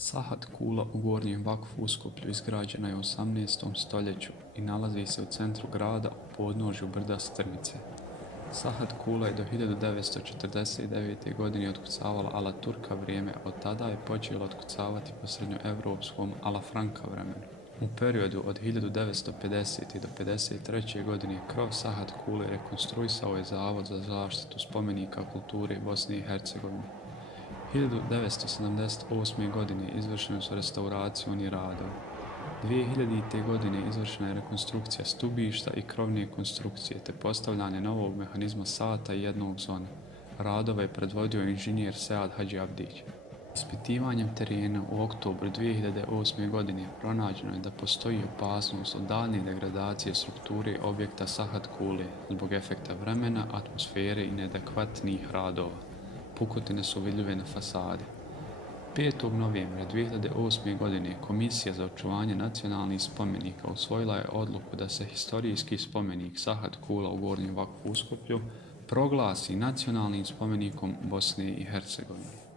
Sahat kula u Gornjem Vakfu Uskoplju izgrađena je u 18. stoljeću i nalazi se u centru grada u podnožju brda Strmice. Sahat kula je do 1949. godine otkucavala Alaturka vrijeme, od tada je počela otkucavati po srednjoevropskom Alafranka vremenu. U periodu od 1950. do 1953. godine krov Sahat kule rekonstruisao je Zavod za zaštitu spomenika kulture Bosne i Hercegovine. 1978. godine izvršene su restauracioni radovi. 2000. godine izvršena je rekonstrukcija stubišta i krovne konstrukcije te postavljanje novog mehanizma sata i jednog zvona. Radove je predvodio inženjer Sead Hadžiabdić. Ispitivanjem terena u oktobru 2008. godine pronađeno je da postoji opasnost od daljnje degradacije strukture objekta Sahat kule zbog efekta vremena, atmosfere i neadekvatnih radova. Pukotine su vidljive na fasadi. 5. novembra 2008. godine Komisija za očuvanje nacionalnih spomenika usvojila je odluku da se historijski spomenik Sahat kula u Gornjem Vakfu Uskoplju proglasi nacionalnim spomenikom Bosne i Hercegovine.